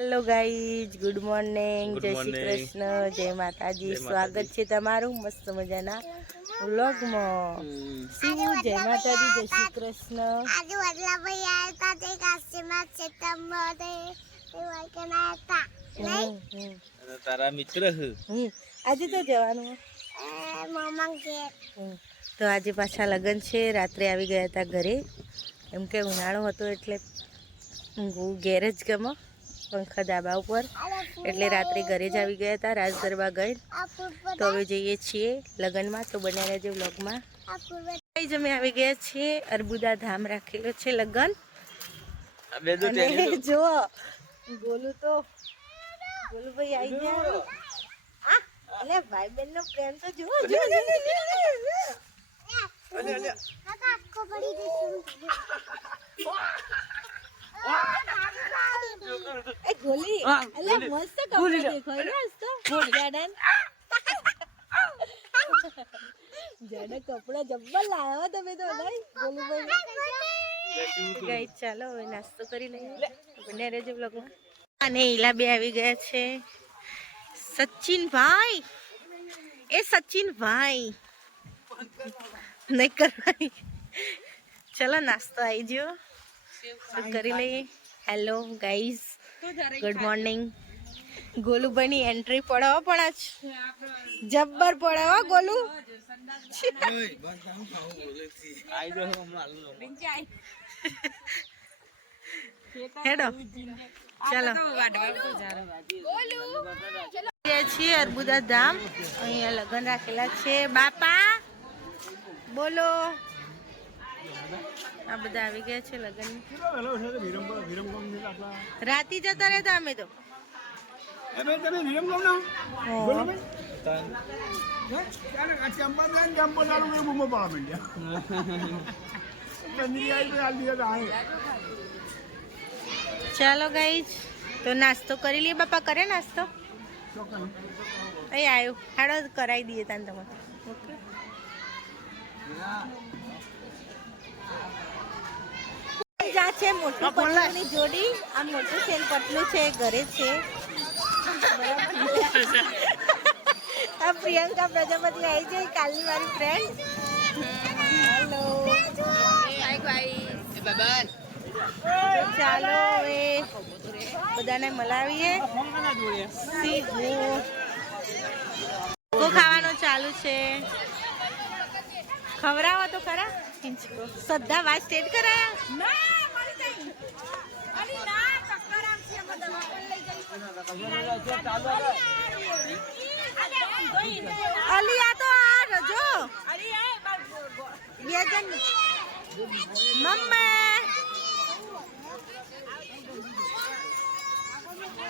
Hello guys, good morning, જય શ્રી કૃષ્ણ, જય માતાજી. સ્વાગત છે તમારું મસ્ત મજાના વ્લોગમાં. શિવ, જય માતાજી, જય શ્રી કૃષ્ણ. તારા મિત્ર આજે તો જવાનું તો આજે પાછા લગ્ન છે. રાત્રે આવી ગયા હતા ઘરે, એમ કે ઉનાળો હતો એટલે ઘેર જ ગમો પંખા ધાબા ઉપર, એટલે રાત્રે ઘરે જ આવી ગયા હતા. રાસ ગરબા ગઈ તો હવે જઈએ છીએ લગ્નમાં, તો બન્યા રહેજો વ્લોગમાં. અમે આવી ગયા છીએ, અર્બુદા ધામ રાખેલો છે લગ્ન. જો બોલું તો બોલું ભાઈ આવી ગયા. અલે ભાઈ બહેન નો પ્રેમ તો જુઓ. ગોલી અલે મસ્ત કપડા દેખો ને આસ્તો ગાર્ડન જાડા કપડા જબ્બર લાવ્યા તમે તો નહીં ગોલુભાઈ. ગાઈસ ચાલો હવે નાસ્તો કરી લઈએ, બને રહેજો વ્લોગમાં. અને ઈલા બે આવી ગયા છે. સચિનભાઈ, એ સચિનભાઈ નહીં કરવાની. ચલો નાસ્તો આવી ગયો તો કરી લઈએ. Hello guys, good morning. ગોલુભાઈની એન્ટ્રી પડાવો પણ આજ જબ્બર પડાવો ગોલુ. હેડો ચાલો છીએ અર્બુદા ધામ. અહીંયા લગ્ન રાખેલા છે. બાપા બોલો. આ બધા આવી ગયા છે લગ્ન. રાતી જતા રહેતા અમે તો. ચાલો ગાઈઝ, તો નાસ્તો કરી લઈએ. બાપા કરે નાસ્તો? અહીં આવ્યું, હાડો કરાવી દઈએ તાન તમે. ઓકે જા છે મોટું પટલુની જોડી. આ મોટું છે પટલું છે, ઘરે છે. આ પ્રિયંકા પ્રજાપતિ આવી છે, કાલની મારી ફ્રેન્ડ. હેલો ચાલો હવે બધાને મલાવીએ. ખાવાનું ચાલુ છે. ખવડાવો તો ખરા. શ્રદ્ધા વાત સ્ટેટ કરાયા. અલી આ તો આ રજો બે જણ મમ્મા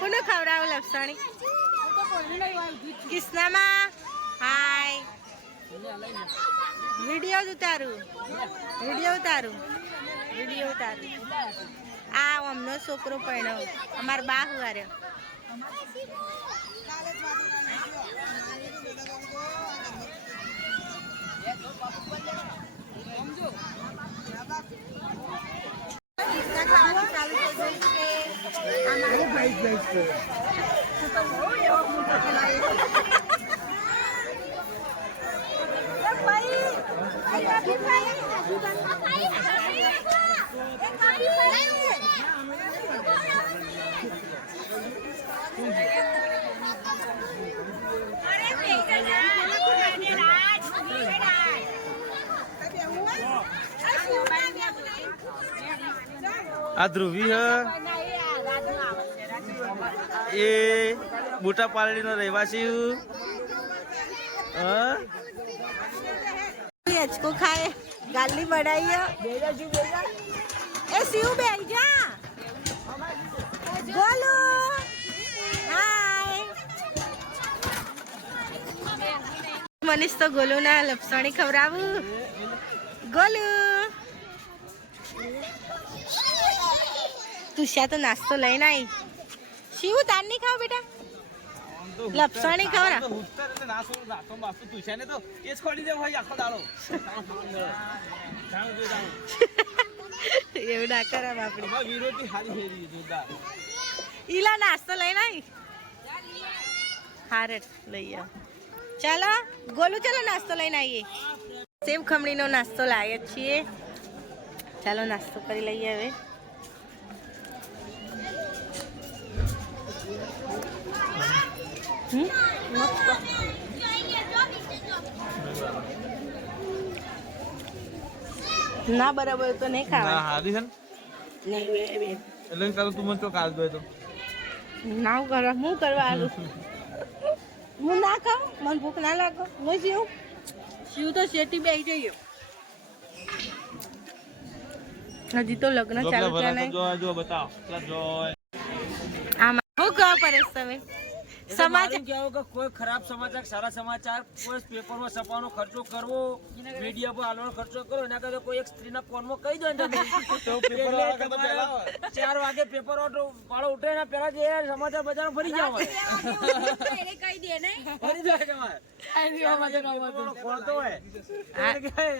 કોને ખવડાવો? લપસાણી કિસ્નામાં. હાય, વિડીયો ઉતારું. આ અમનો છોકરો પરણાવ અમાર બા હુવાર્યો. ખાવાનું ચાલુ થઈ ગયું છે. આ ધ્રુવી એ મોટા પાલડી નો રહેવાસી. અચકો ખાય ગાલી બડાઈ. એ શિવ બે જા. ગોલુ હાય. મનીષ તો ગોલુ ના લપસણી ખવડાવું. ગોલુ તુષા તો નાસ્તો લઈને આવી. શિવ તાર નહીં ખાવ બેટા? લપસણી ખવરા. એવું ના કરાવ આપણે. ઈલા નાસ્તો લઈને આવી હારે લઈ આવ ચાલો ગોલું ચાલો નાસ્તો લઈને આવીએ સેવ ખમણીનો નાસ્તો લાવીએ છીએ ચાલો નાસ્તો કરી લઈએ હવે ના બરાબર તો નહીં ખાવા હારી છે ને એટલે કાલે તું મને તો કાલ દો તો ના કરવા હું કરવા આલું હું ના ખાઉં મને ભૂખ ના લાગે હું શિવ તો શેટી બે જઈએ હજી તો લગ્ન ચાલુ થયા નહીં જો બતાવો જો આમાં હું કહો પરેશ તમે સમાચાર કેવો કે કોઈ ખરાબ સમાચાર સારા સમાચાર કોઈ પેપરમાં છપાવવાનો ખર્ચો કરવો મીડિયા પર આલવાનો ખર્ચો કરો એના કરતા કોઈ એક સ્ત્રીના ફોનમાં કહી દો ને તમે તો પેપર 4 વાગે પેપર વાળો ઉઠે ને પહેલા જે સમાચાર બજાર ફરી જાવ એને કહી દે ને ફરી જાય તમારે આ સમાચાર ખોલતો હોય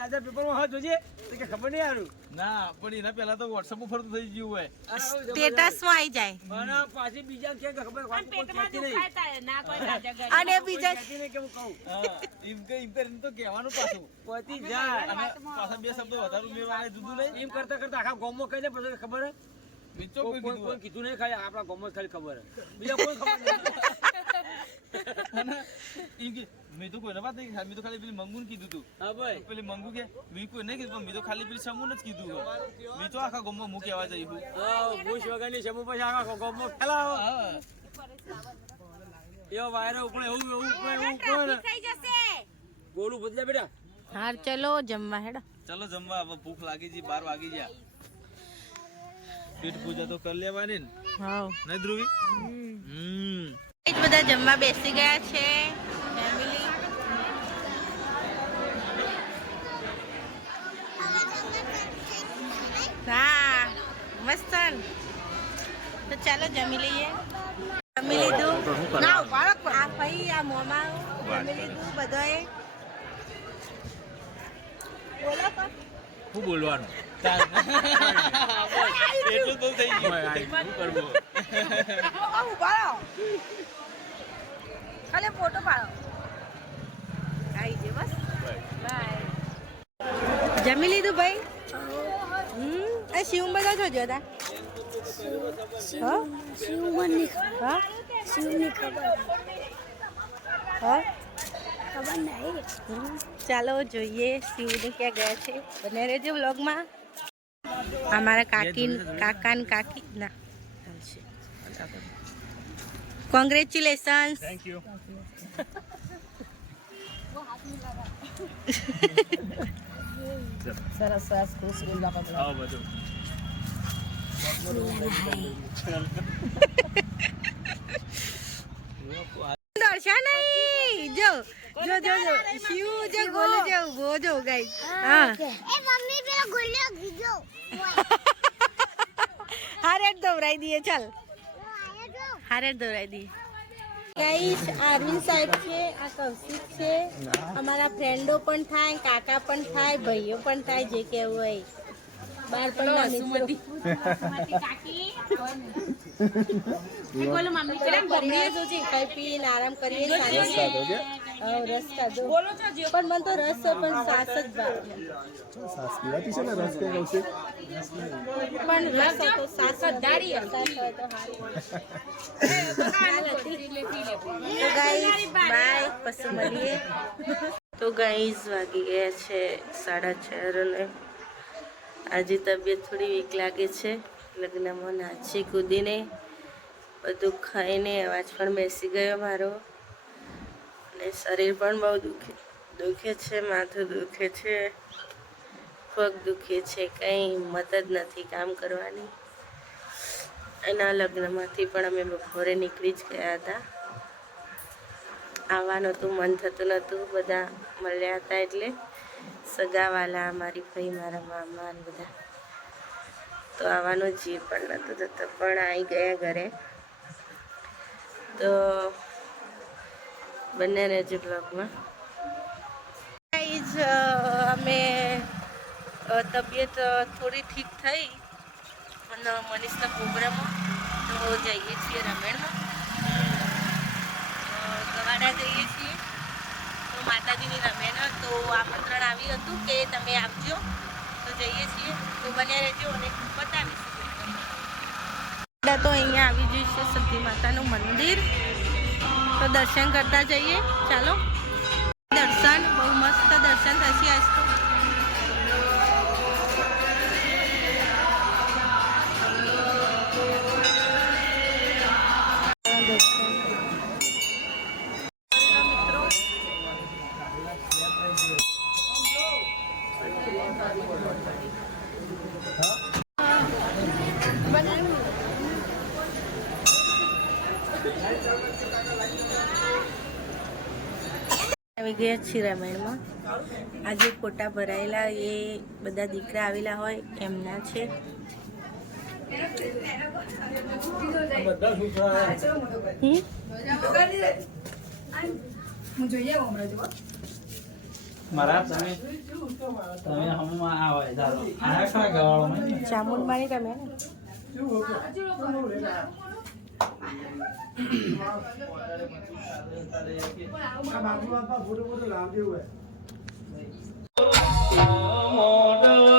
આજે પેપરમાં હા જોજે તો કે ખબર નહીં આરું ના પણ એના પહેલા તો વોટ્સએપ ઉપર થઈ ગયું હોય સ્ટેટસ માં આવી જાય અને પાછી બીજા કે ખબર વાત કોઈ કહેતી નહીં અને બીજા કેવું કહું એમ કરીને તો કહેવાનું પાછું પતી જાય અને પાછા બે શબ્દો વધારે ઉમેરવાના જુદું નહીં એમ કરતા કરતા આખા ગામમાં કહી દે પછી ખબર હે બીજો કોઈ કોઈ કીધું નહીં ખાલી આપણા ગામમાં ખાલી ખબર હે બીજા કોઈ ખબર નહીં મેં તો કોઈને વાત નહીં મેં તો ખાલી પેલી મંગુ ને કીધું તું હા ભાઈ પેલી મંગુ કે મેં કોઈ નહીં કીધું મેં તો ખાલી પેલી સમૂહ જ કીધું મેં તો આખા ગામમાં હું કહેવા જઈ હા ભૂસ વગરની સમૂહ પછી આખા ગામમાં ફેલાવો એવો વાયરો ઉપર એવું ગોળું બદલે બેટા હાર ચલો જમવા હેડો ચલો જમવા હવે ભૂખ લાગી જી 12 વાગી ગયા પેટ પૂજા તો કરી લેવાની ને હા નહીં ધ્રુવી બધા જમવા બેસી ગયા છે ફેમિલી હા મસ્ત તો ચાલો જમી લઈએ જમી લીધું આ ભાઈ આ મોમાં જમી લીધું બધાએ બોલો પણ શું બોલવાનું એટલું તો થઈ ગયું શું કરવું ખાલી ફોટો પાડો આવી છે બસ બાય જમી લીધું ભાઈ આ શિવ બધા છો જોતા ચાલો જોઈએ શિવને ક્યાં ગયા છે બને રહેજો વ્લોગમાં અમારા કાકા ને કાકી ના કોંગ્રેચ્યુલેશન્સ થેન્ક યુ સરસ સરસ ખુશ આવો બધું દર્શન જો જો જો જો શિવ જો ગોલું જો ગો જો ગાઈસ હા એ મમ્મી પેલો ગોલ્યો ગીજો હારે દોરાઈ દીએ ચાલ હારે દોરાઈ દીએ ગાઈસ આર્મી સાહેબ છે આ કૌશિક છે અમારા ફ્રેન્ડો પણ થાય કાકા પણ થાય ભાઈઓ પણ થાય જે કેવું હોય બાર પણ કાકી બોલો મમ્મી કેમ ભરીએ જો છે ખાઈ પીને આરામ કરીએ રસ ખાધો પણ મને તો રસ પણ સાસ જ ભાવે સાસ પીવાતી છે ને રસ કે કૌશિક પણ રસ તો સાસ જ દાડી સાસ હોય તો તો ગાઈસ બાય પછી મળીએ તો ગાઈસ વાગી ગયા છે 6:30 અને આજે તબિયત થોડી વીક લાગે છે લગ્નમાં નાચી કૂદીને બધું ખાઈને અવાજ પણ બેસી ગયો મારો અને શરીર પણ બહુ દુખે છે માથું દુખે છે પગ દુખે છે કંઈ હિંમત જ નથી કામ કરવાની એના લગ્નમાંથી પણ અમે બપોરે નીકળી જ ગયા હતા આવવાનું તો મન થતું નહોતું બધા મળ્યા હતા એટલે સગાવાલા મારી ભાઈ મારા મામા ને બધા તો આવવાનો જીવ પણ નહોતો થતો પણ આવી ગયા ઘરે તો બંને રહેજો બ્લોગમાં અમે તબિયત થોડી ઠીક થઈ અને મનીષના પ્રોગ્રામમાં તો જઈએ છીએ રમેણમાં, ગવાડા જઈએ છીએ. તો માતાજીની રમેણ તો આમંત્રણ આવ્યું હતું કે તમે આપજો, તો જઈએ છીએ. તો બન્યા રહેજો અને બતાવીશું. તો અહીંયા આવી ગયું છે સતી માતાનું મંદિર, તો દર્શન કરતા જઈએ. ચાલો દર્શન, બહુ મસ્ત દર્શન થશે આજ તો. આવી ગયા છીએ રામાયણમાં. આજે ફોટા ભરાયેલા એ બધા દીકરા આવેલા હોય એમના છે. ચામુંડમાની તમે ને મોડલ